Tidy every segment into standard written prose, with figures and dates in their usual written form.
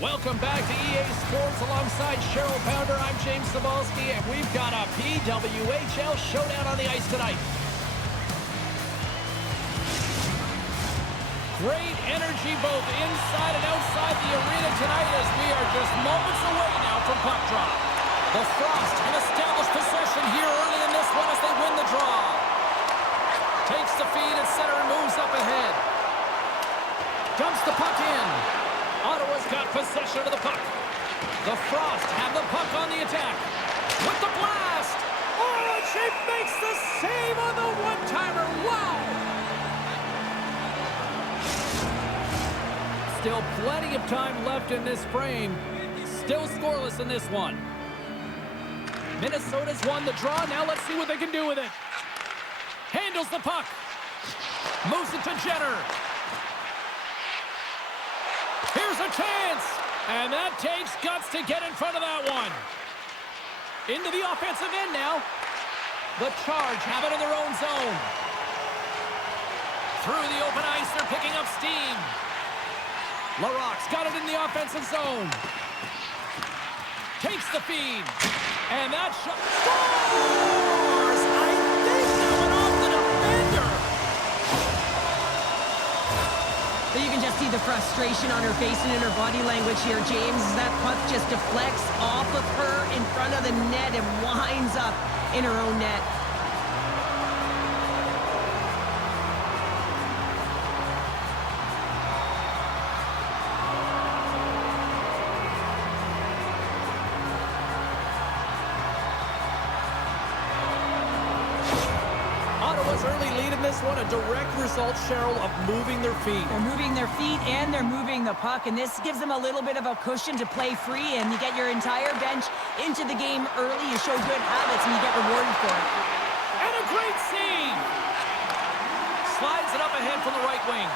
Welcome back to EA Sports alongside Cheryl Pounder. I'm James Cebulski, and we've got a PWHL showdown on the ice tonight. Great energy both inside and outside the arena tonight as we are just moments away now from puck drop. The Frost have established possession here early in this one as they win the draw. Takes the feed at center and moves up ahead. Dumps the puck in. Ottawa's got possession of the puck. The Frost have the puck on the attack. With the blast! Oh, and she makes the save on the one-timer. Wow! Still plenty of time left in this frame. Still scoreless in this one. Minnesota's won the draw. Now let's see what they can do with it. Handles the puck. Moves it to Jenner. Here's a chance. And that takes guts to get in front of that one. Into the offensive end now. The Charge have it in their own zone. Through the open ice, they're picking up steam. LaRocque's got it in the offensive zone. Takes the feed. And that shot scores! I think that went off the defender. But you can just see the frustration on her face and in her body language here, James. That puck just deflects off of her in front of the net and winds up in her own net. Ottawa's early lead in this one, a direct result, Cheryl, of moving their feet. They're moving their feet and they're moving the puck, and this gives them a little bit of a cushion to play free, and you get your entire bench into the game early. You show good habits, and you get rewarded for it. And a great save! Slides it up ahead from the right wing.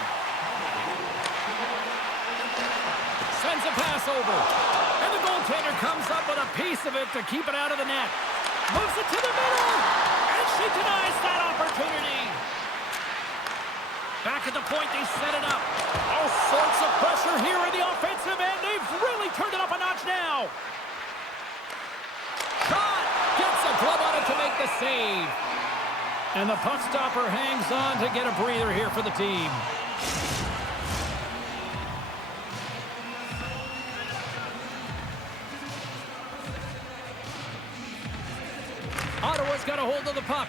Sends a pass over. And the goaltender comes up with a piece of it to keep it out of the net. Moves it to the middle! And she denies that opportunity. Back at the point, they set it up. All sorts of pressure here in the offensive end. They've really turned it up a notch now. Shot! Gets a glove on it to make the save. And the puck stopper hangs on to get a breather here for the team. Ottawa's got a hold of the puck.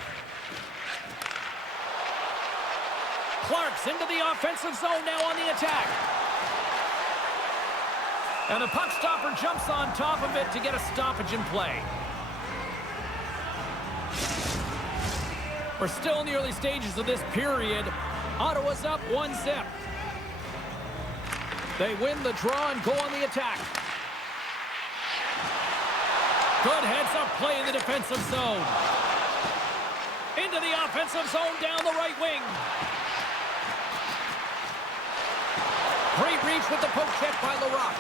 Clark's into the offensive zone now on the attack. And the puck stopper jumps on top of it to get a stoppage in play. We're still in the early stages of this period. Ottawa's up 1-0. They win the draw and go on the attack. Good heads-up play in the defensive zone. Into the offensive zone down the right wing. Great reach with the poke check by LaRocque.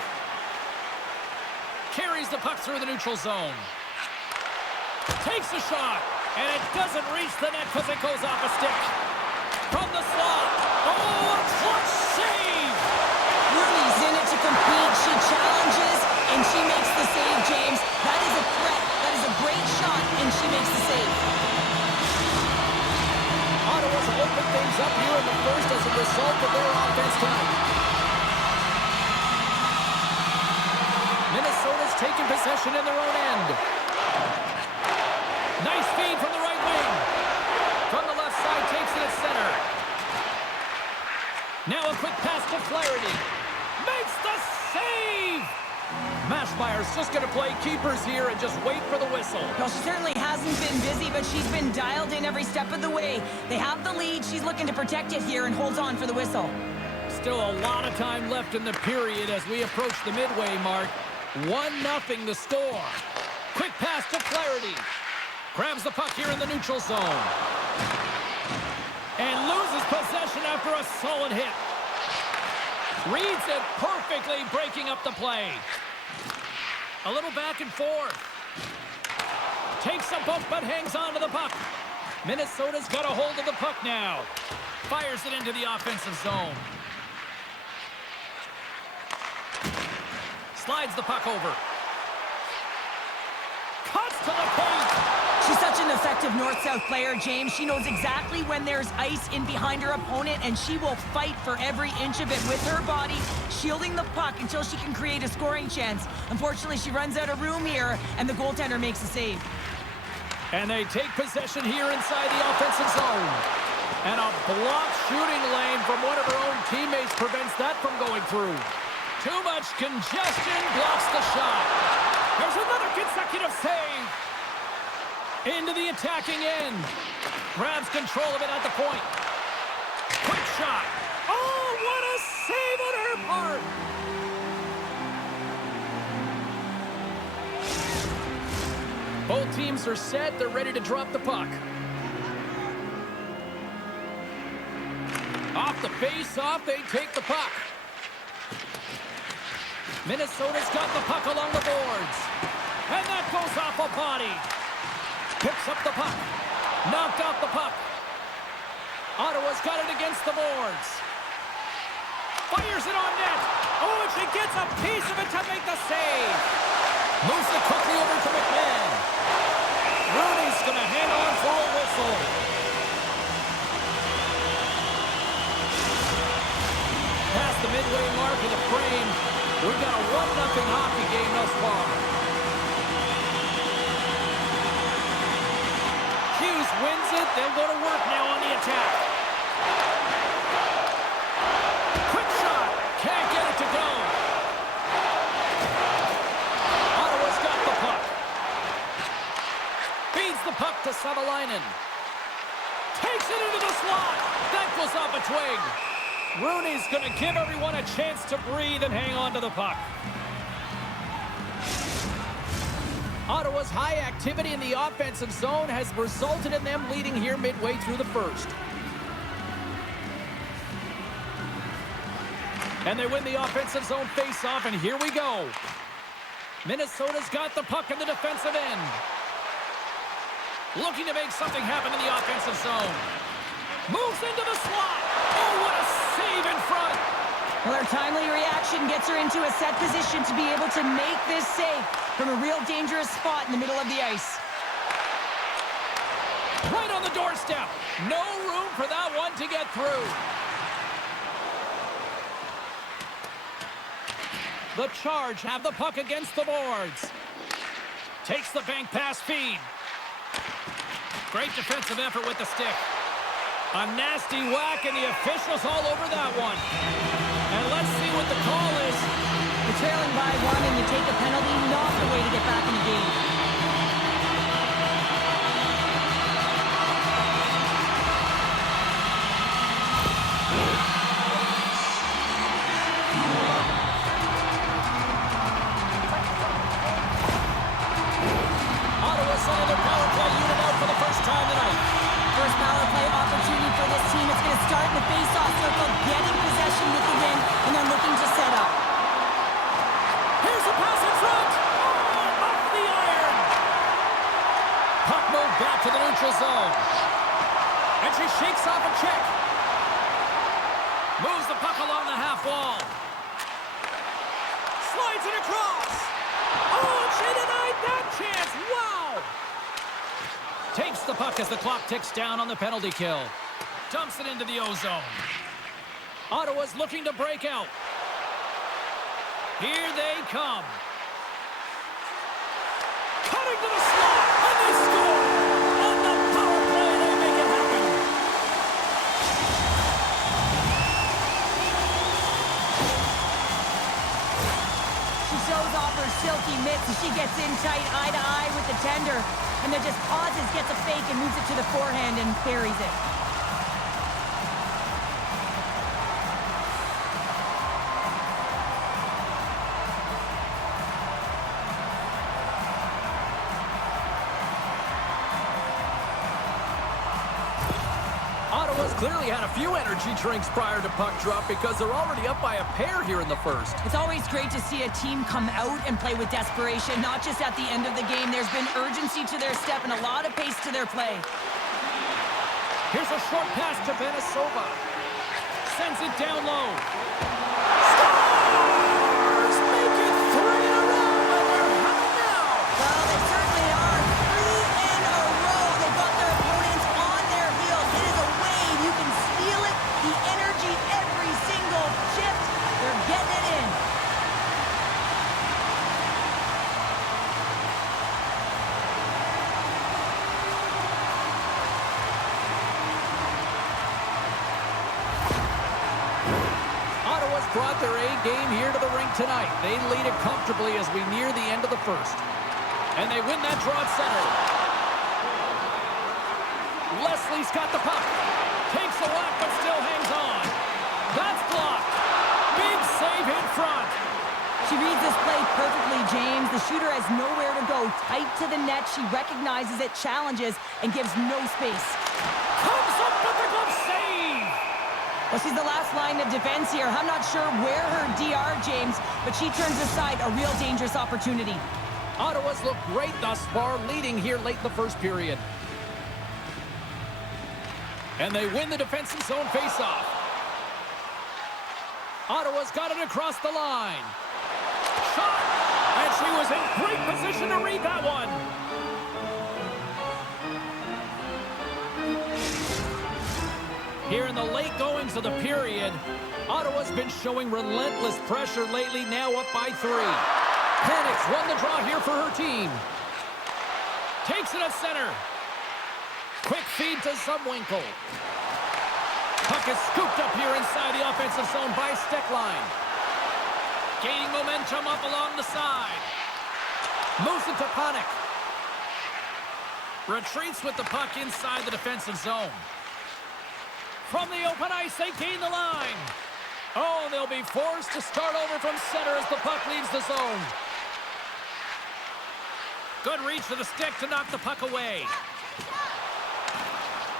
Carries the puck through the neutral zone. Takes a shot, and it doesn't reach the net because it goes off a stick. From the slot. Oh, a clutch save! Rudy's in it to compete. She challenges, and she makes the save, James. That is a threat. That is a great shot, and she makes the save. Ottawa's opened things up here in the first as a result of their offense tonight. Minnesota's taken possession in their own end. Nice feed from the right wing. From the left side, takes it at center. Now a quick pass to Flaherty. Makes the save! Maschmeyer's just going to play keepers here and just wait for the whistle. Well, she certainly hasn't been busy, but she's been dialed in every step of the way. They have the lead. She's looking to protect it here and holds on for the whistle. Still a lot of time left in the period as we approach the midway mark. 1-0 the score. Quick pass to Flaherty. Grabs the puck here in the neutral zone. And loses possession after a solid hit. Reads it perfectly, breaking up the play. A little back and forth. Takes a bump but hangs on to the puck. Minnesota's got a hold of the puck now. Fires it into the offensive zone. Slides the puck over. Cuts to the paint. She's such an effective north-south player, James. She knows exactly when there's ice in behind her opponent, and she will fight for every inch of it with her body, shielding the puck until she can create a scoring chance. Unfortunately, she runs out of room here, and the goaltender makes a save. And they take possession here inside the offensive zone. And a blocked shooting lane from one of her own teammates prevents that from going through. Too much congestion blocks the shot. There's another consecutive save. Into the attacking end. Grabs control of it at the point. Quick shot. Oh, what a save on her part. Both teams are set. They're ready to drop the puck. Off the face-off, they take the puck. Minnesota's got the puck along the boards. And that goes off a body. Picks up the puck. Knocked off the puck. Ottawa's got it against the boards. Fires it on net. Oh, and she gets a piece of it to make the save. Moves it quickly over to McMahon. Rooney's going to hang on for a whistle. Past the midway mark of the frame, we've got a 1-0 hockey game thus far. Hughes wins it. They'll go to work now on the attack. Quick shot. Can't get it to go. Ottawa's got the puck. Feeds the puck to Savalainen. Takes it into the slot. That goes off a twig. Rooney's going to give everyone a chance to breathe and hang on to the puck. Ottawa's high activity in the offensive zone has resulted in them leading here midway through the first. And they win the offensive zone face-off, and here we go. Minnesota's got the puck in the defensive end. Looking to make something happen in the offensive zone. Moves into the slot. Oh, what a save in front. Well, her timely reaction gets her into a set position to be able to make this save from a real dangerous spot in the middle of the ice. Right on the doorstep. No room for that one to get through. The Charge have the puck against the boards. Takes the bank pass feed. Great defensive effort with the stick. A nasty whack, and the officials all over that one. And let's see what the call is. You're trailing by one and you take a penalty, not the way to get back in the game. Ottawa sending their power play unit out for the first time tonight. First power play opportunity for this team. It's going to start in the face-off circle, getting possession with the win, and then looking to set up. Here's a pass in front. Oh, off the iron. Puck moved back to the neutral zone. And she shakes off a check. Moves the puck along the half wall. Slides it across. Oh, she denied that chance. Wow. Takes the puck as the clock ticks down on the penalty kill. Dumps it into the O-zone. Ottawa's looking to break out. Here they come. Cutting to the slot, and they score! On the power play, they make it happen. She shows off her silky mitts as she gets in tight, eye to eye with the tender, and then just pauses, gets a fake, and moves it to the forehand and buries it. Ottawa's clearly had a few energy drinks prior to puck drop because they're already up by a pair here in the first. It's always great to see a team come out and play with desperation, not just at the end of the game. There's been urgency to their step and a lot of pace to their play. Here's a short pass to Venesova. Sends it down low. Scores! Make it 3-1! Ottawa's brought their A game here to the rink tonight. They lead it comfortably as we near the end of the first. And they win that draw at center. Leslie's got the puck. Takes a whack, but still hangs on. That's blocked. Big save in front. She reads this play perfectly, James. The shooter has nowhere to go. Tight to the net. She recognizes it, challenges, and gives no space. Comes up with a good save. Well, she's the last line of defense here. I'm not sure where her DR, James, but she turns aside a real dangerous opportunity. Ottawa's looked great thus far, leading here late in the first period. And they win the defensive zone faceoff. Ottawa's got it across the line. Shot! And she was in great position to read that one. Here in the late goings of the period, Ottawa's been showing relentless pressure lately, now up by 3. Panics won the draw here for her team. Takes it at center. Quick feed to Zumwinkle. Puck is scooped up here inside the offensive zone by Steckline. Gaining momentum up along the side. Moves it to Panik. Retreats with the puck inside the defensive zone. From the open ice, they gain the line. Oh, they'll be forced to start over from center as the puck leaves the zone. Good reach for the stick to knock the puck away.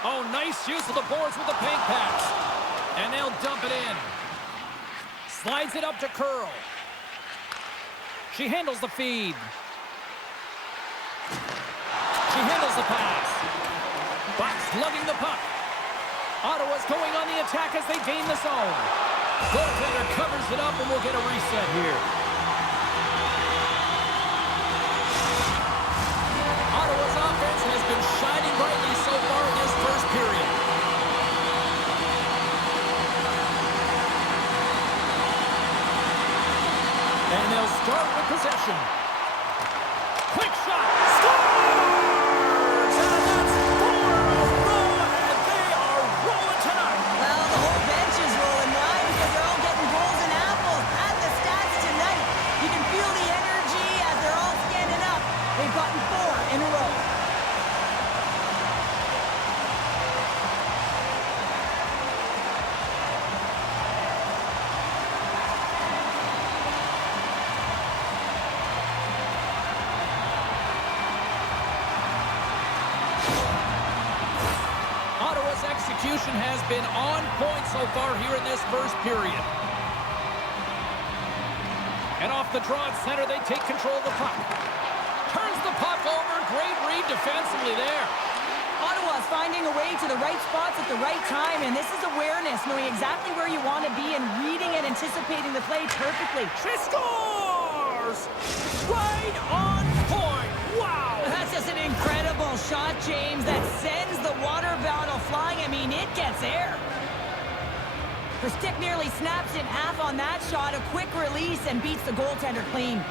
Oh, nice use of the boards with the paint pass. And they'll dump it in. Slides it up to Curl. She handles the feed. She handles the pass. Bucks lugging the puck. Ottawa's going on the attack as they gain the zone. Goaltender covers it up and we'll get a reset here. Ottawa's offense has been shining brightly so far in this first period. And they'll start with possession. Quick shot. Scores! And that's 4 in a row, and they are rolling tonight. Well, the whole bench is rolling. Why? Because they're all getting goals and apples. And the stats tonight. You can feel the energy as they're all standing up. They've gotten 4 in a row. Ottawa's execution has been on point so far here in this first period. And off the draw at center, they take control of the puck. Turns the puck over. Great read defensively there. Ottawa's finding a way to the right spots at the right time, and this is awareness, knowing exactly where you want to be and reading and anticipating the play perfectly. She scores! Right on point. Wow! That's just an incredible shot, James, that sends the water bottle flying. I mean, it gets air. Her stick nearly snaps in half on that shot. A quick release and beats the goaltender clean.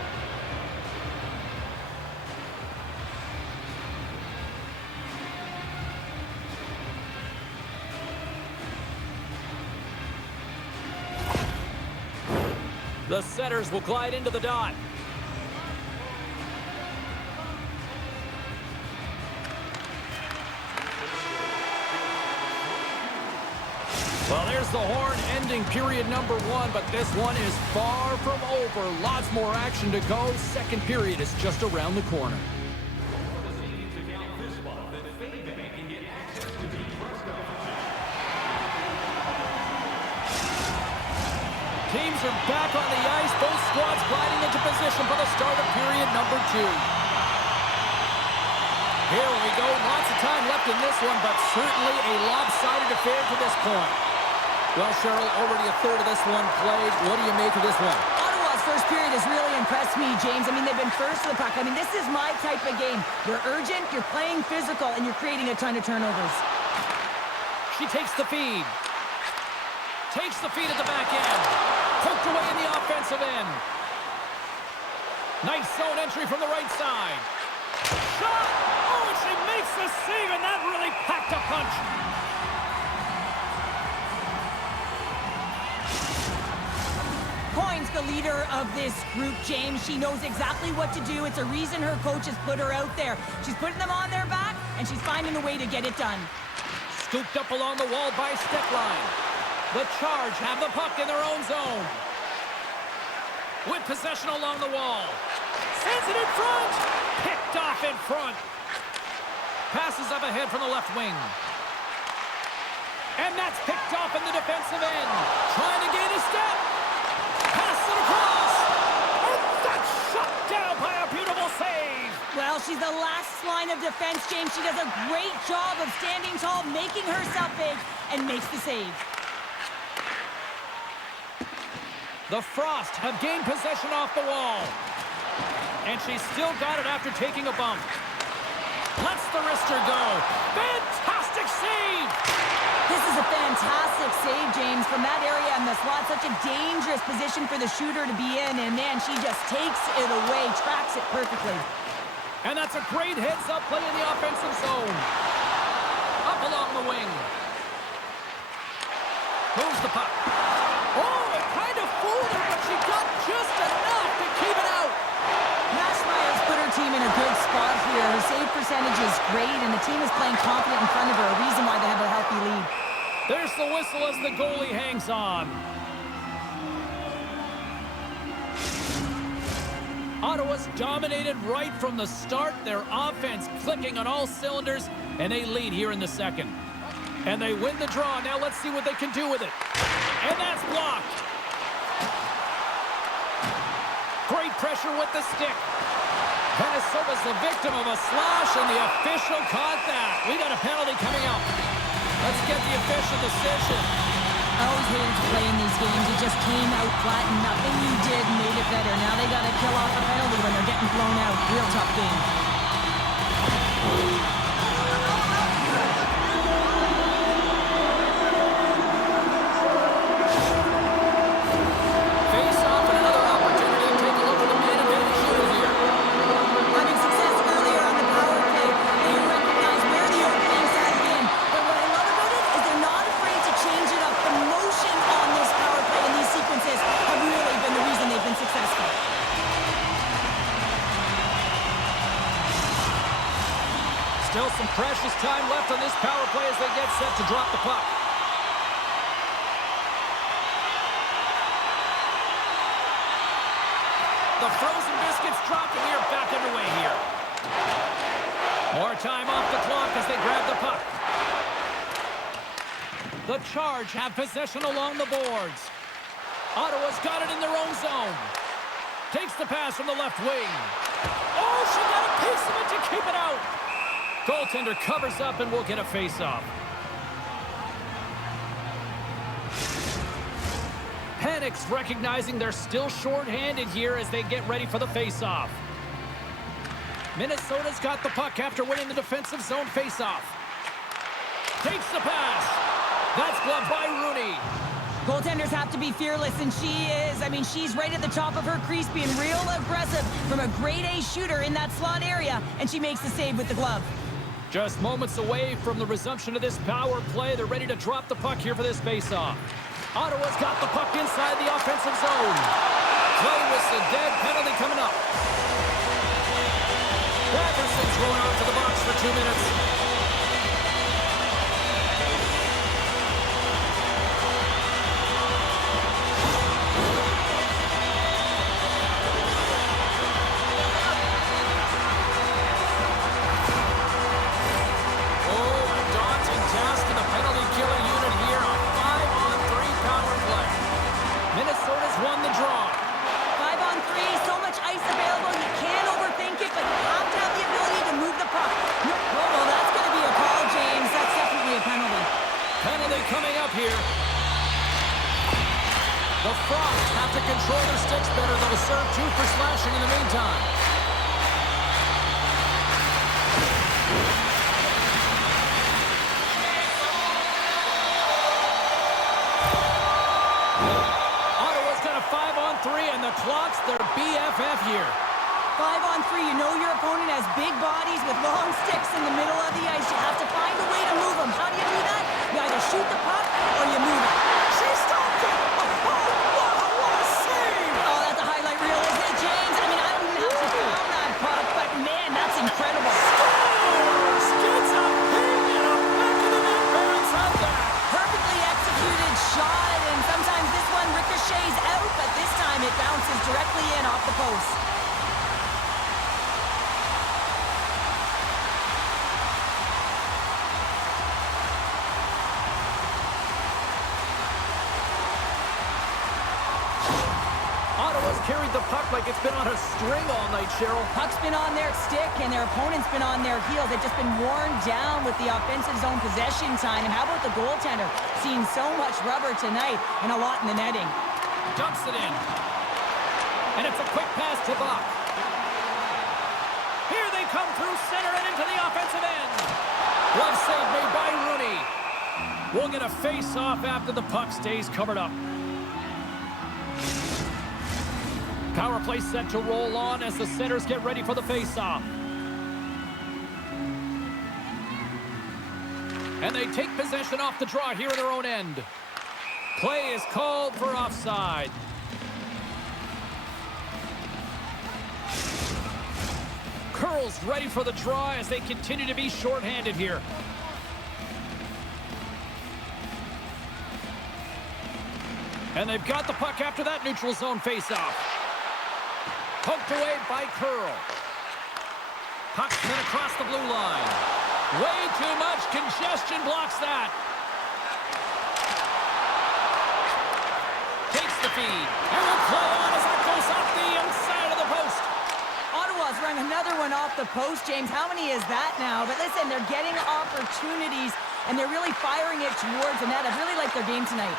The setters will glide into the dot. Well, there's the horn ending period number 1, but this one is far from over. Lots more action to go. Second period is just around the corner. Teams are back on the ice. Both squads gliding into position for the start of period number 2. Here we go. Lots of time left in this one, but certainly a lopsided affair to this point. Well, Cheryl, already a third of this one played. What do you make of this one? Ottawa's first period has really impressed me, James. I mean, they've been first to the puck. I mean, this is my type of game. You're urgent, you're playing physical, and you're creating a ton of turnovers. She takes the feed. Takes the feed at the back end. Poked away in the offensive end. Nice zone entry from the right side. Shot! Oh, and she makes the save, and that really packed a punch. the leader of this group, James. She knows exactly what to do. It's a reason her coach has put her out there. She's putting them on their back, and she's finding a way to get it done. Scooped up along the wall by stick line. The Charge have the puck in their own zone. With possession along the wall. Sends it in front. Picked off in front. Passes up ahead from the left wing. And that's picked off in the defensive end. Trying to gain a step. Pass it across. And that's shut down by a beautiful save. Well, she's the last line of defense, James. She does a great job of standing tall, making herself big, and makes the save. The Frost have gained possession off the wall. And she's still got it after taking a bump. Lets the wrister go. Fantastic save! This is a fantastic save, James, from that area in the slot. Such a dangerous position for the shooter to be in, and man, she just takes it away, tracks it perfectly. And that's a great heads-up play in the offensive zone. Up along the wing. Moves the puck. Oh, it kind of fooled her, but she got just enough to keep it out. Mashmeyer's put her team in a good spot here. Her save percentage is great, and the team is playing confident in front of her, a reason why they have a healthy lead. There's the whistle as the goalie hangs on. Ottawa's dominated right from the start. Their offense clicking on all cylinders, and they lead here in the second. And they win the draw. Now let's see what they can do with it. And that's blocked. Great pressure with the stick. Minnesota's the victim of a slash, and the official caught that. We got a penalty coming up. Let's get the official decision. I always hated to play in these games. You just came out flat, and nothing you did made it better. Now they got to kill off a penalty when they're getting blown out. Real tough game. Still some precious time left on this power play as they get set to drop the puck. The frozen biscuits dropped, and we are back underway here. More time off the clock as they grab the puck. The Charge have possession along the boards. Ottawa's got it in their own zone. Takes the pass from the left wing. Oh, she got a piece of it to keep it out. Goaltender covers up and will get a face-off. Panic's recognizing they're still short-handed here as they get ready for the face-off. Minnesota's got the puck after winning the defensive zone face-off. Takes the pass. That's gloved by Rooney. Goaltenders have to be fearless, and she is. I mean, she's right at the top of her crease, being real aggressive from a grade-A shooter in that slot area, and she makes the save with the glove. Just moments away from the resumption of this power play. They're ready to drop the puck here for this face-off. Ottawa's got the puck inside the offensive zone. Play whistle dead, penalty coming up. Batterson's going out to the box for 2 minutes. Minnesota's won the draw. 5-on-3, so much ice available. You can't overthink it, but you have to have the ability to move the puck. Well, that's going to be a call, James. That's definitely a penalty. Penalty coming up here. The Frost have to control their sticks better. They'll serve 2 for slashing in the meantime. And the clock's their BFF here. 5-on-3, you know your opponent has big bodies with long sticks in the middle of the ice. You have to find a way to move them. How do you do that? You either shoot the puck or you move it. She stopped it! Oh, wow, what a save! Oh, directly in off the post. Ottawa's carried the puck like it's been on a string all night, Cheryl. Puck's been on their stick, and their opponent's been on their heels. They've just been worn down with the offensive zone possession time. And how about the goaltender? Seeing so much rubber tonight and a lot in the netting. Dumps it in. And it's a quick pass to Buck. Here they come through center and into the offensive end. Glove save made by Rooney. We'll get a face-off after the puck stays covered up. Power play set to roll on as the centers get ready for the face-off. And they take possession off the draw here in their own end. Play is called for offside. Curls ready for the draw as they continue to be shorthanded here. And they've got the puck after that neutral zone face-off. Poked away by Curl. Puck sent across the blue line. Way too much congestion blocks that. Takes the feed. And will play on as that goes off the inside of the post. Ottawa's run another one off the post, James. How many is that now? But listen, they're getting opportunities, and they're really firing it towards the net. I've really liked their game tonight.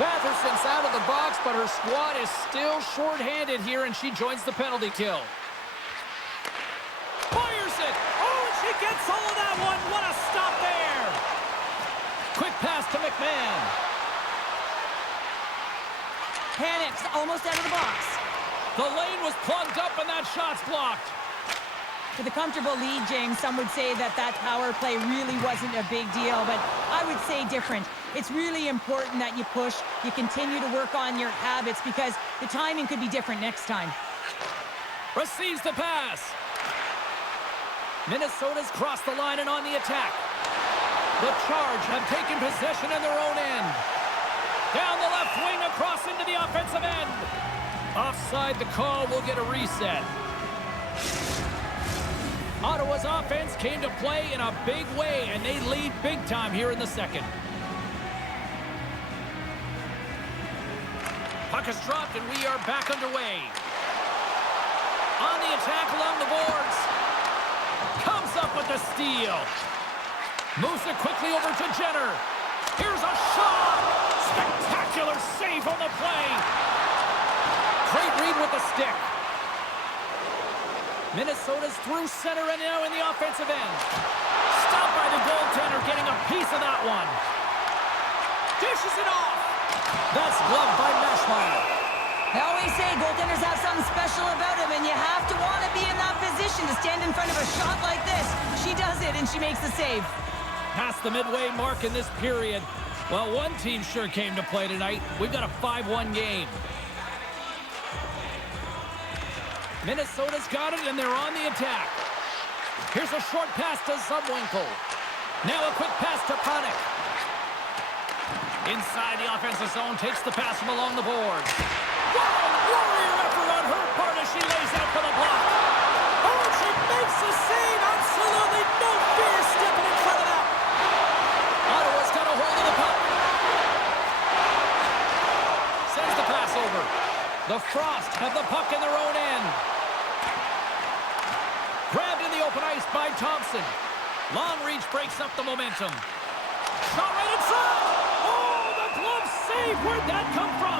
Batherson's out of the box, but her squad is still shorthanded here, and she joins the penalty kill. Fires it! Oh, and she gets all of that one! What a stop there! Quick pass to McMahon. Panics, almost out of the box. The lane was plugged up, and that shot's blocked. For the comfortable lead, James, some would say that power play really wasn't a big deal, but I would say different. It's really important that you push, you continue to work on your habits, because the timing could be different next time. Receives the pass. Minnesota's crossed the line and on the attack. The Charge have taken possession in their own end. Down the left wing, across into the offensive end. Offside the call, will get a reset. Ottawa's offense came to play in a big way, and they lead big time here in the second. Puck is dropped, and we are back underway. On the attack along the boards. Comes up with the steal. Moves it quickly over to Jenner. Here's a shot! Spectacular save on the play. Great read with the stick. Minnesota's through center and now in the offensive end. Stopped by the goaltender, getting a piece of that one. Dishes it off. That's gloved by Mashmeyer. I always say goaltenders have something special about them, and you have to want to be in that position to stand in front of a shot like this. She does it, and she makes the save. Past the midway mark in this period. Well, one team sure came to play tonight. We've got a 5-1 game. Minnesota's got it, and they're on the attack. Here's a short pass to Zumwinkle. Now a quick pass to Panik. Inside the offensive zone, takes the pass from along the board. What a warrior effort on her part as she lays out for the block. Oh, she makes the save. Absolutely no fear stepping in front of that. Ottawa's got a hold of the puck. Sends the pass over. The Frost have the puck in their own end. Grabbed in the open ice by Thompson. Long reach breaks up the momentum. Shot right in front. Oh, the glove save. Where'd that come from?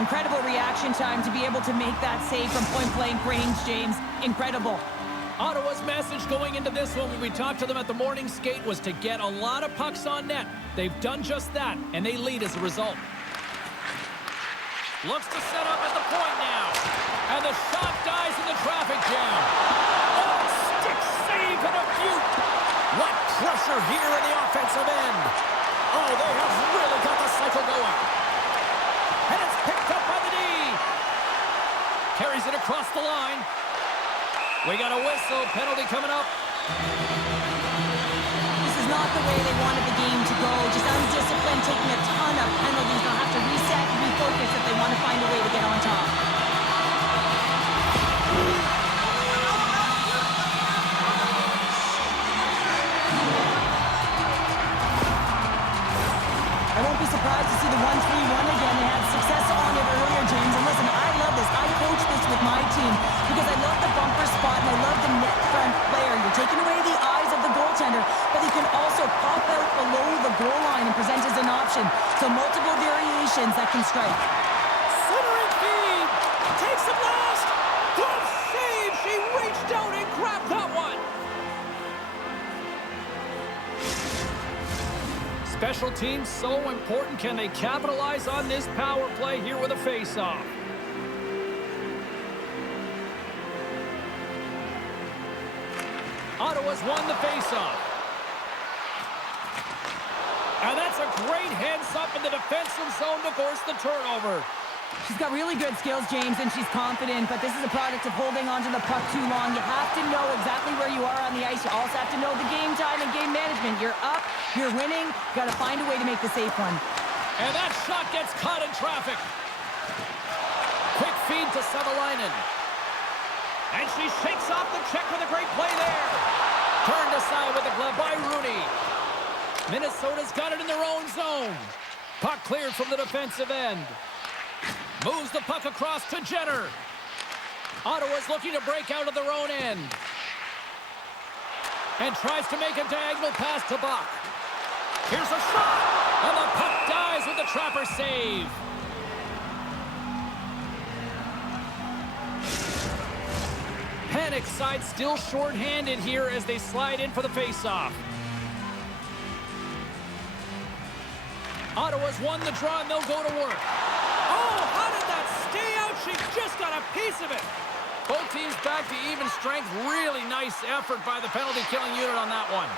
Incredible reaction time to be able to make that save from point-blank range, James. Incredible. Ottawa's message going into this one when we talked to them at the morning skate was to get a lot of pucks on net. They've done just that, and they lead as a result. Looks to set up at the point now. And the shot dies in the traffic jam. Oh, stick save and a beaut. What pressure here in the offensive end. Oh, they have really got the cycle going. And it's picked up by the D. Carries it across the line. We got a whistle. Penalty coming up. This is not the way they wanted the game to go. Just undisciplined, taking a ton of penalties. They'll have to reset and refocus if they want to find a way to get on top. So multiple variations that can strike. Centering feed. Takes it last. Glove save. She reached out and grabbed that one. Special teams so important. Can they capitalize on this power play here with a face-off? Ottawa's won the face-off. And that's a great heads-up in the defensive zone to force the turnover. She's got really good skills, James, and she's confident, but this is a product of holding onto the puck too long. You have to know exactly where you are on the ice. You also have to know the game time and game management. You're up, you're winning, got to find a way to make the safe one. And that shot gets caught in traffic. Quick feed to Savalainen. And she shakes off the check with a great play there. Turned aside with the glove by Rooney. Minnesota's got it in their own zone. Puck cleared from the defensive end. Moves the puck across to Jenner. Ottawa's looking to break out of their own end. And tries to make a diagonal pass to Buck. Here's a shot. And the puck dies with the trapper save. Panic side still short-handed here as they slide in for the face-off. Ottawa's won the draw and they'll go to work. Oh, how did that stay out? She just got a piece of it. Both teams back to even strength. Really nice effort by the penalty-killing unit on that one.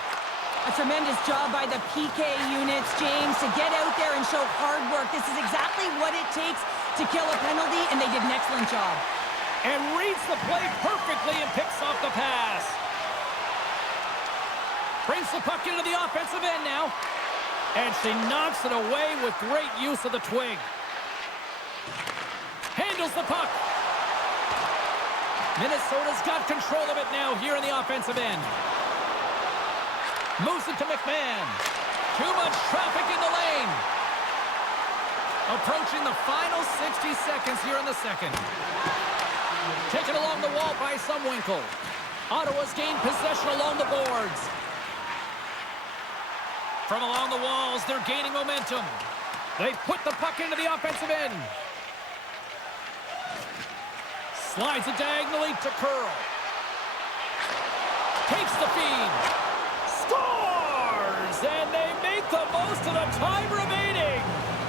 A tremendous job by the PK units, James, to get out there and show hard work. This is exactly what it takes to kill a penalty, and they did an excellent job. And reads the play perfectly and picks off the pass. Brings the puck into the offensive end now. And she knocks it away with great use of the twig. Handles the puck. Minnesota's got control of it now here in the offensive end. Moves it to McMahon. Too much traffic in the lane. Approaching the final 60 seconds here in the second. Taken along the wall by Sumwinkle. Ottawa's gained possession along the boards. From along the walls, they're gaining momentum. They put the puck into the offensive end. Slides it diagonally to Curl. Takes the feed. Scores! And they make the most of the time remaining.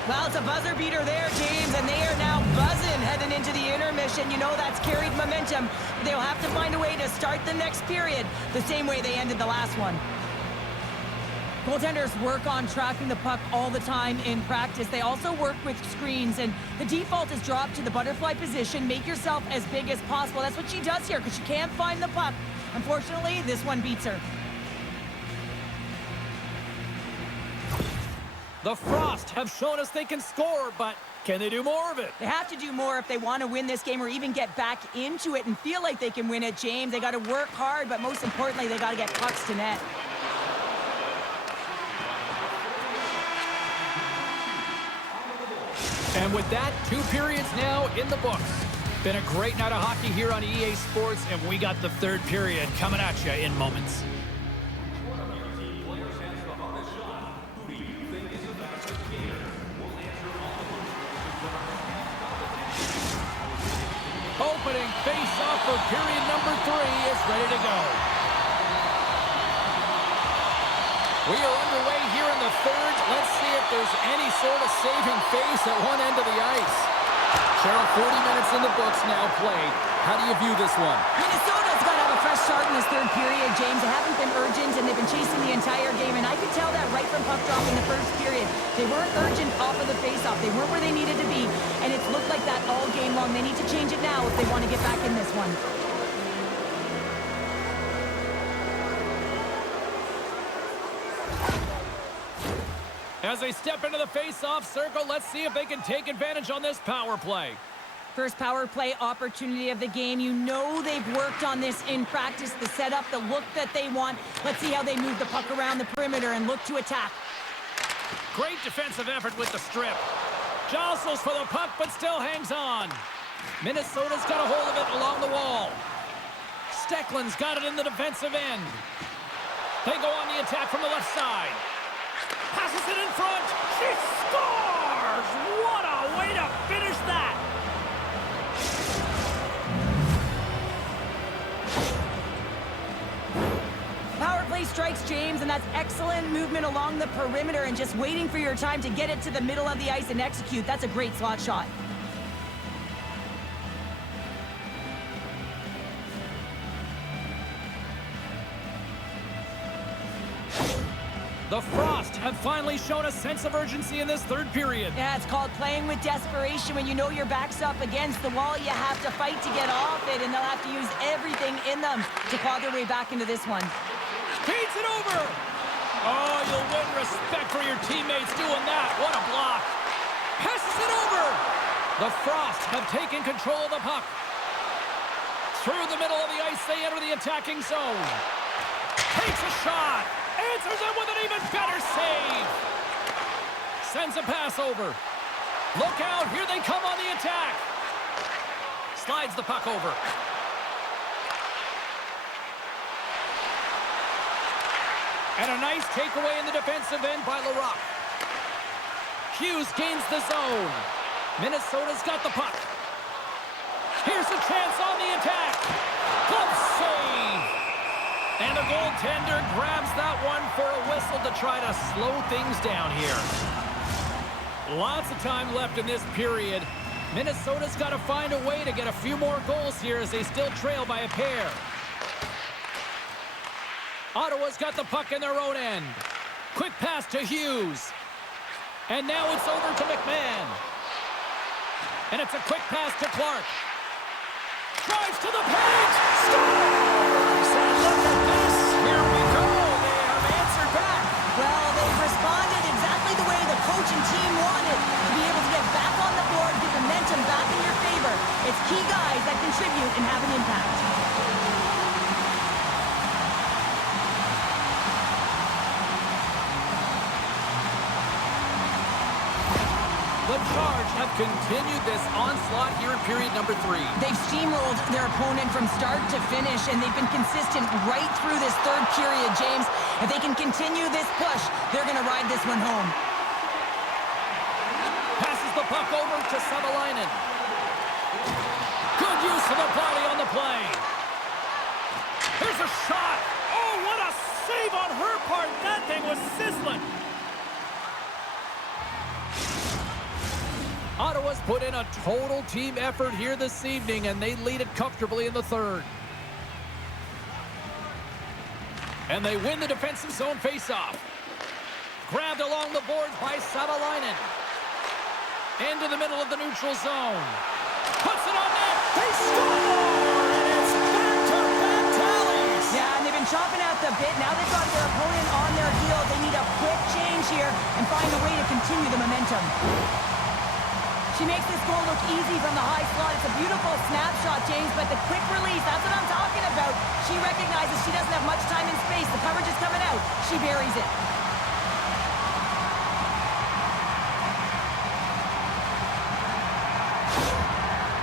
Well, it's a buzzer beater there, James, and they are now buzzing heading into the intermission. You know that's carried momentum. They'll have to find a way to start the next period the same way they ended the last one. Goaltenders work on tracking the puck all the time in practice. They also work with screens, and the default is drop to the butterfly position. Make yourself as big as possible. That's what she does here because she can't find the puck. Unfortunately, this one beats her. The Frost have shown us they can score, but can they do more of it? They have to do more if they want to win this game or even get back into it and feel like they can win it, James. They got to work hard, but most importantly, they got to get pucks to net. And with that, 2 periods now in the books. Been a great night of hockey here on EA Sports, and we got the 3rd period coming at you in moments. Opening face-off for period number 3 is ready to go. We are underway here in the 3rd. Let's see if there's any sort of saving face at one end of the ice. Cheryl, 40 minutes in the books now played. How do you view this one? Minnesota's got to have a fresh start in this 3rd period, James. They haven't been urgent, and they've been chasing the entire game, and I could tell that right from puck drop in the 1st period. They weren't urgent off of the face-off. They weren't where they needed to be, and it's looked like that all game long. They need to change it now if they want to get back in this one. As they step into the face-off circle, let's see if they can take advantage on this power play. First power play opportunity of the game. You know they've worked on this in practice, the setup, the look that they want. Let's see how they move the puck around the perimeter and look to attack. Great defensive effort with the strip. Jostles for the puck, but still hangs on. Minnesota's got a hold of it along the wall. Stecklin's got it in the defensive end. They go on the attack from the left side. Passes it in front. She scores! What a way to finish that! Power play strikes, James, and that's excellent movement along the perimeter and just waiting for your time to get it to the middle of the ice and execute. That's a great slot shot. The Frost have finally shown a sense of urgency in this third period. Yeah, it's called playing with desperation. When you know your back's up against the wall, you have to fight to get off it, and they'll have to use everything in them to claw their way back into this one. Feeds it over. Oh, you'll win respect for your teammates doing that. What a block. Passes it over. The Frost have taken control of the puck. Through the middle of the ice, they enter the attacking zone. Takes a shot. Answers it with an even better save. Sends a pass over. Look out, here they come on the attack. Slides the puck over. And a nice takeaway in the defensive end by Larocque. Hughes gains the zone. Minnesota's got the puck. Here's a chance on the attack. Glove save. And the goaltender grabs that one for a whistle to try to slow things down here. Lots of time left in this period. Minnesota's got to find a way to get a few more goals here as they still trail by a pair. Ottawa's got the puck in their own end. Quick pass to Hughes. And now it's over to McMahon. And it's a quick pass to Clark. Drives to the paint. Scores! And look at this. Here we go. They have answered back. Well, they've responded exactly the way the coach and team wanted, to be able to get back on the board, get momentum back in your favor. It's key guys that contribute and have an impact. The Charge have continued this onslaught here in period number 3. They've steamrolled their opponent from start to finish, and they've been consistent right through this third period, James. If they can continue this push, they're going to ride this one home. Passes the puck over to Savalainen. Good use of the body on the play. Here's a shot. Oh, what a save on her part. That thing was sizzling. Ottawa's put in a total team effort here this evening, and they lead it comfortably in the third. And they win the defensive zone faceoff. Grabbed along the boards by Savalainen. Into the middle of the neutral zone. Puts it on net. They score! And it's back-to-back tallies. Yeah, and they've been chomping at the bit. Now they've got their opponent on their heels. They need a quick change here and find a way to continue the momentum. She makes this goal look easy from the high slot. It's a beautiful snapshot, James, but the quick release, that's what I'm talking about. She recognizes she doesn't have much time and space. The coverage is coming out. She buries it.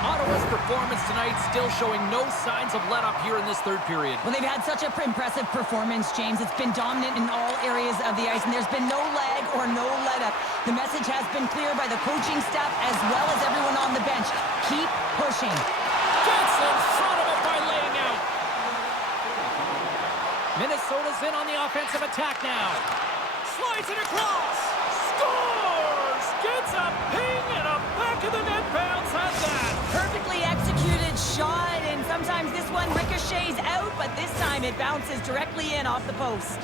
Ottawa's performance tonight still showing no signs of let-up here in this third period. Well, they've had such an impressive performance, James. It's been dominant in all areas of the ice, and there's been no lag or no let-up. The message has been clear by the coaching staff as well as everyone on the bench. Keep pushing. Gets in front of it by laying out. Minnesota's in on the offensive attack now. Slides it across. Scores! Gets a ping and a back of the net bounce at that. Perfectly executed shot, and sometimes this one ricochets out, but this time it bounces directly in off the post.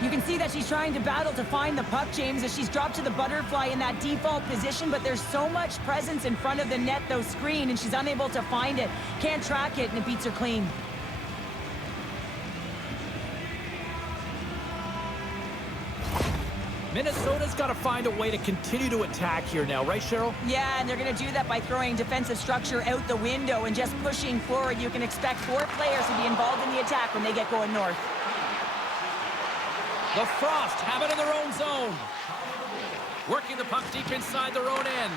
You can see that she's trying to battle to find the puck, James, as she's dropped to the butterfly in that default position, but there's so much presence in front of the net, though, screen, and she's unable to find it. Can't track it, and it beats her clean. Minnesota's got to find a way to continue to attack here now, right, Cheryl? Yeah, and they're going to do that by throwing defensive structure out the window and just pushing forward. You can expect 4 players to be involved in the attack when they get going north. The Frost have it in their own zone. Working the puck deep inside their own end.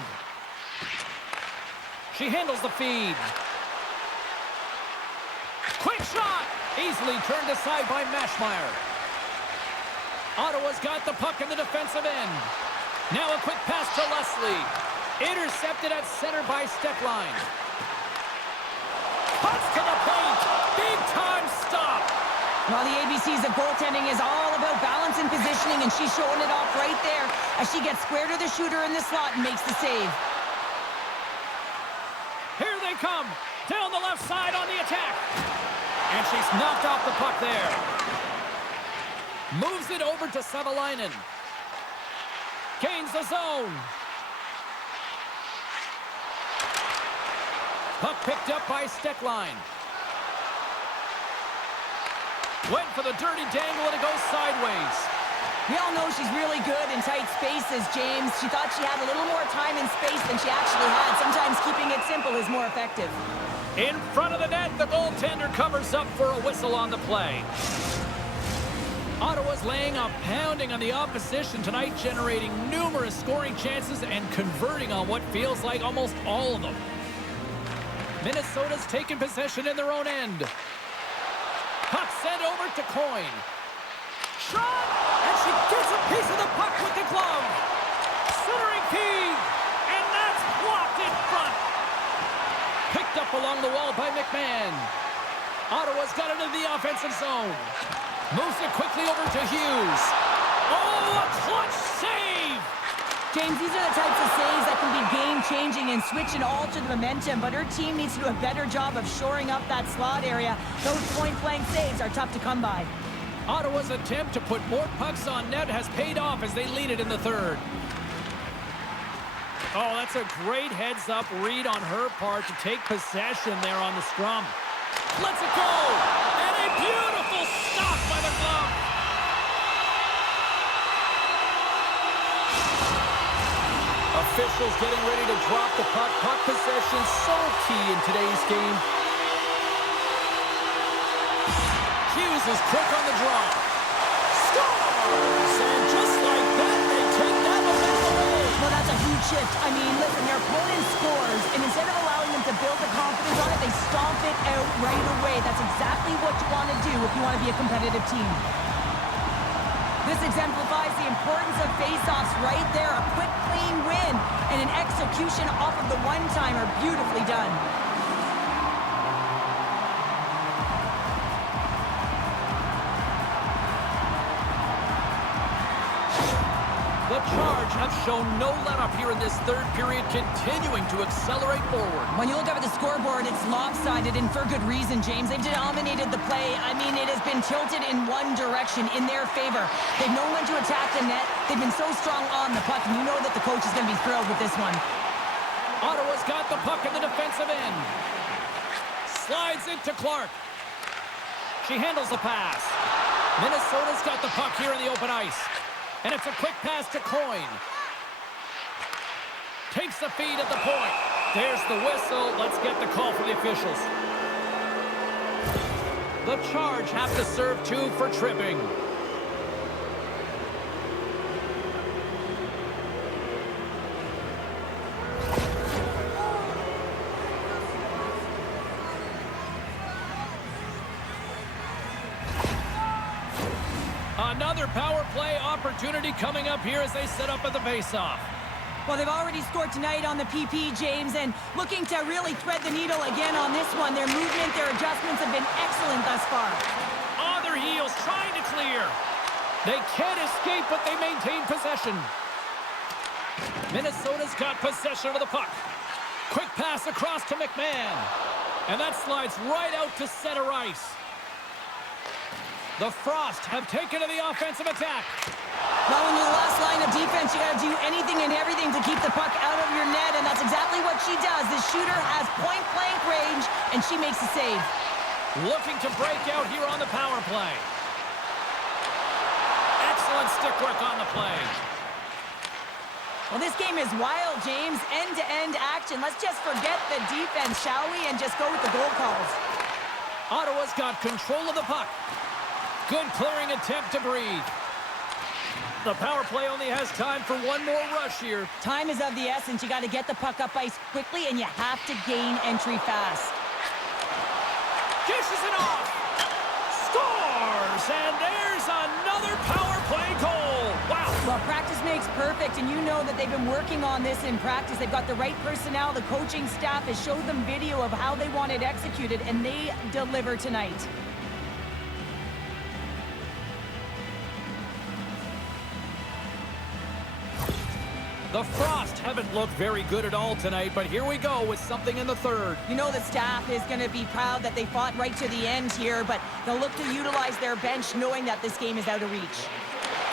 She handles the feed. Quick shot! Easily turned aside by Maschmeyer. Ottawa's got the puck in the defensive end. Now a quick pass to Leslie. Intercepted at center by Steckline. Cuts to the paint. Big time stop. Well, the ABC's of goaltending is all about balance and positioning, and she's showing it off right there as she gets square to the shooter in the slot and makes the save. Here they come. Down the left side on the attack. And she's knocked off the puck there. Moves it over to Savalainen. Gains the zone. Puck picked up by Steckline. Went for the dirty dangle and it goes sideways. We all know she's really good in tight spaces, James. She thought she had a little more time and space than she actually had. Sometimes keeping it simple is more effective. In front of the net, the goaltender covers up for a whistle on the play. Ottawa's laying a pounding on the opposition tonight, generating numerous scoring chances and converting on what feels like almost all of them. Minnesota's taken possession in their own end. Puck sent over to Coyne. Shot! And she gets a piece of the puck with the glove. Centering P. And that's blocked in front. Picked up along the wall by McMahon. Ottawa's got it into the offensive zone. Moves it quickly over to Hughes. Oh, a clutch save! James, these are the types of saves that can be game-changing and switch and alter the momentum, but her team needs to do a better job of shoring up that slot area. Those point-blank saves are tough to come by. Ottawa's attempt to put more pucks on net has paid off as they lead it in the third. Oh, that's a great heads-up read on her part to take possession there on the scrum. Let's it go! And a beautiful stop by the glove! Officials getting ready to drop the puck. Puck possession so key in today's game. Hughes is quick on the draw. Scores! And just like that, they take that momentum away. Well, that's a huge shift. I mean, listen, their opponent scores, and instead of allowing them to build the confidence on it, they stomp it out right away. That's exactly what you want to do if you want to be a competitive team. This exemplifies the importance of face-offs right there. A quick, clean win and an execution off of the one-timer. Beautifully done. The Charge have shown no let-up here in this third period, continuing to accelerate forward. When you look up at the scoreboard, it's lopsided, and for good reason, James. They've dominated the play. I mean, it has been tilted in one direction, in their favor. They've known when to attack the net. They've been so strong on the puck, and you know that the coach is going to be thrilled with this one. Ottawa's got the puck in the defensive end. Slides into Clark. She handles the pass. Minnesota's got the puck here in the open ice. And it's a quick pass to Coyne. Takes the feed at the point. There's the whistle. Let's get the call from the officials. The Charge have to serve two for tripping. Another power play opportunity coming up here as they set up at the face-off. Well, they've already scored tonight on the PP, James, and looking to really thread the needle again on this one. Their movement, their adjustments have been excellent thus far. On their heels, trying to clear. They can't escape, but they maintain possession. Minnesota's got possession of the puck. Quick pass across to McMahon. And that slides right out to center ice. The Frost have taken to the offensive attack. Well, when you're the last line of defense, you got to do anything and everything to keep the puck out of your net, and that's exactly what she does. The shooter has point-blank range, and she makes the save. Looking to break out here on the power play. Excellent stick work on the play. Well, this game is wild, James. End-to-end action. Let's just forget the defense, shall we, and just go with the goal calls. Ottawa's got control of the puck. Good clearing attempt to breathe. The power play only has time for one more rush here. Time is of the essence. You got to get the puck up ice quickly, and you have to gain entry fast. Dishes it off. Scores! And there's another power play. play goal. Wow. Well, practice makes perfect, and you know that they've been working on this in practice. They've got the right personnel. The coaching staff has showed them video of how they want it executed, and they deliver tonight. The Frost haven't looked very good at all tonight, but here we go with something in the third. You know the staff is going to be proud that they fought right to the end here, but they'll look to utilize their bench knowing that this game is out of reach.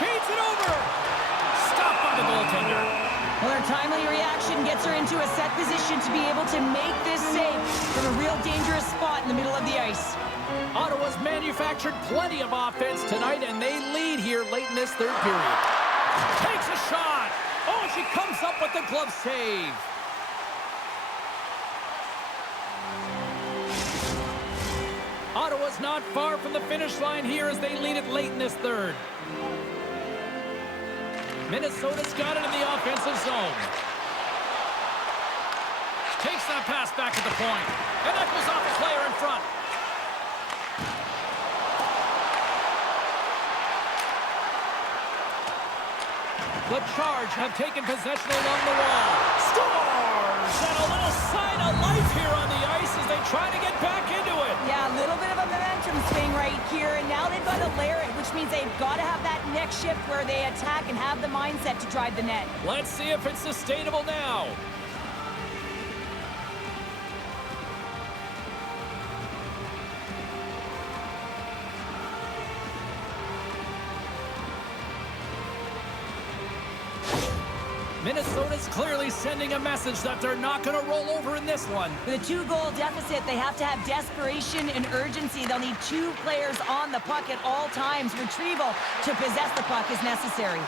Feeds it over. Stopped by the goaltender. Well, her timely reaction gets her into a set position to be able to make this save from a real dangerous spot in the middle of the ice. Ottawa's manufactured plenty of offense tonight, and they lead here late in this third period. Takes a shot. Oh, she comes up with the glove save. Ottawa's not far from the finish line here as they lead it late in this third. Minnesota's got it in the offensive zone. Takes that pass back at the point. And that goes off the player in front. The Charge have taken possession along the wall. Scores! And a little sign of life here on the ice as they try to get back into it. Yeah, a little bit of a momentum swing right here, and now they've got to layer it, which means they've got to have that next shift where they attack and have the mindset to drive the net. Let's see if it's sustainable now. Minnesota's clearly sending a message that they're not going to roll over in this one. With a 2-goal deficit, they have to have desperation and urgency. They'll need 2 players on the puck at all times. Retrieval to possess the puck is necessary.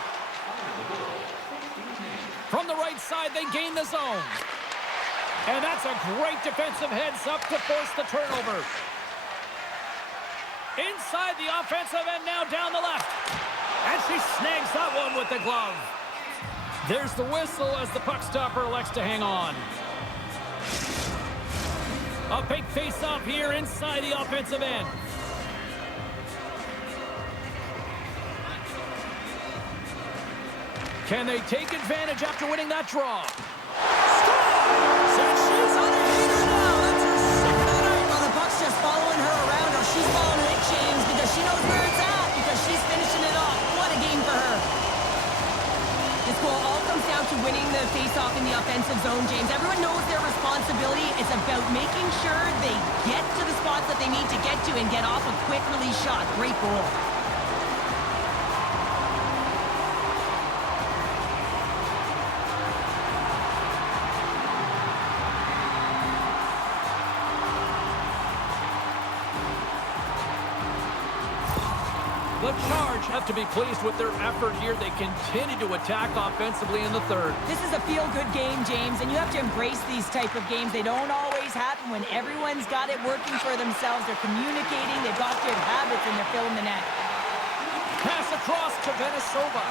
From the right side, they gain the zone. And that's a great defensive heads-up to force the turnover. Inside the offensive end, now down the left. And she snags that one with the glove. There's the whistle as the puck stopper elects to hang on. A big face-off here inside the offensive end. Can they take advantage after winning that draw? Scores! And she's on a heater now. That's her second of the night. Well, the puck's just following her around, or she's following it, James, because she knows where it's at, because she's finishing it off. What a game for her. This goal all comes down to winning the face-off in the offensive zone, James. Everyone knows their responsibility. It's about making sure they get to the spots that they need to get to and get off a quick release shot. Great goal. The Charge have to be pleased with their effort here. They continue to attack offensively in the third. This is a feel-good game, James, and you have to embrace these type of games. They don't always happen when everyone's got it working for themselves. They're communicating, they've got good habits, and they're filling the net. Pass across to Venesova.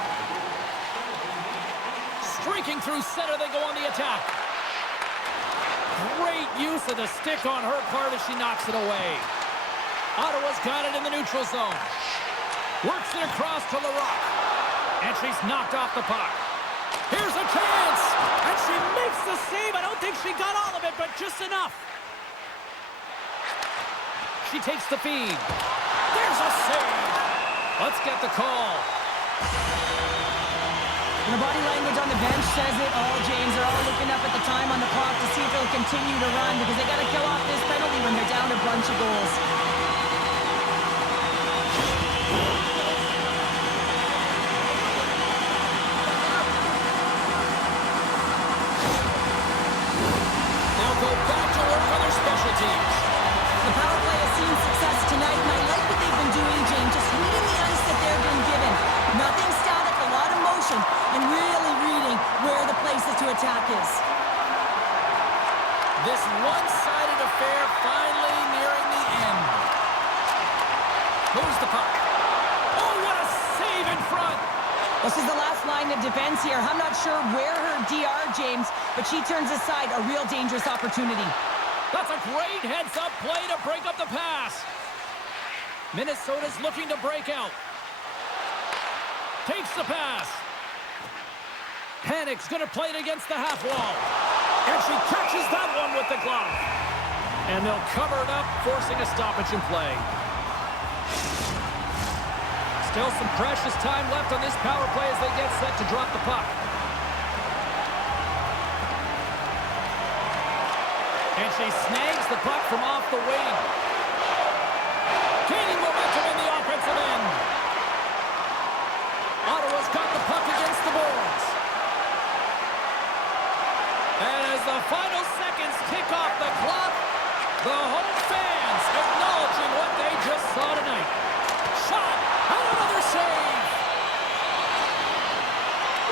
Streaking through center, they go on the attack. Great use of the stick on her part as she knocks it away. Ottawa's got it in the neutral zone. Works it across to LaRock. And she's knocked off the puck. Here's a chance. And she makes the save. I don't think she got all of it, but just enough. She takes the feed. There's a save. Let's get the call. And the body language on the bench says it all, James. They're all looking up at the time on the clock to see if they'll continue to run because they got to kill off this penalty when they're down a bunch of goals. Go back to work on their special teams. The power play has seen success tonight, and I like what they've been doing, James, just reading the ice that they've been given. Nothing static, a lot of motion, and really reading where the places to attack is. This one-sided affair finally nearing the end. Moves the puck. Oh, what a save in front. This is the last line of defense here. I'm not sure where her DR, James, but she turns aside a real dangerous opportunity. That's a great heads-up play to break up the pass. Minnesota's looking to break out. Takes the pass. Panic's going to play it against the half wall. And she catches that one with the glove. And they'll cover it up, forcing a stoppage in play. Still some precious time left on this power play as they get set to drop the puck. And she snags the puck from off the wing. Gaining momentum in the offensive end. Ottawa's got the puck against the boards. And as the final seconds tick off the clock, the home fans acknowledging what they just saw tonight. Shot, and another save.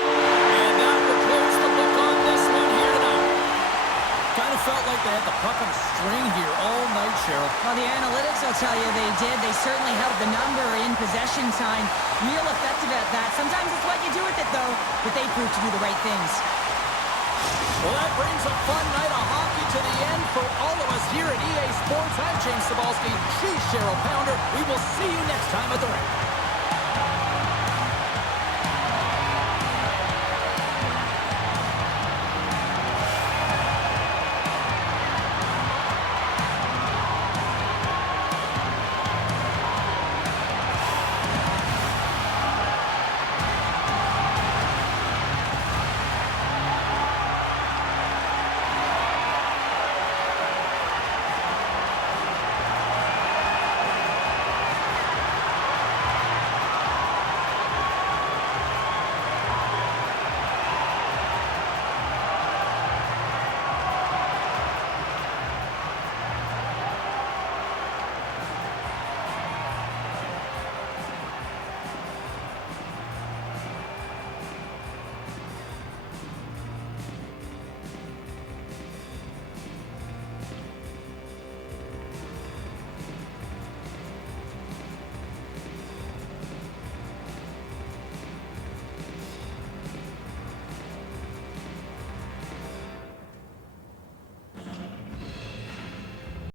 And that will close the book on this one here tonight. Kind of felt like they had the puck on a string here all night, Cheryl. Well, the analytics will tell you they did. They certainly held the number in possession time. Real effective at that. Sometimes it's what you do with it, though, but they proved to do the right things. Well, that brings a fun night of hockey to the end for all of us here at EA Sports. I'm James Cebulski. She's Cheryl Pounder. We will see you next time at the rink.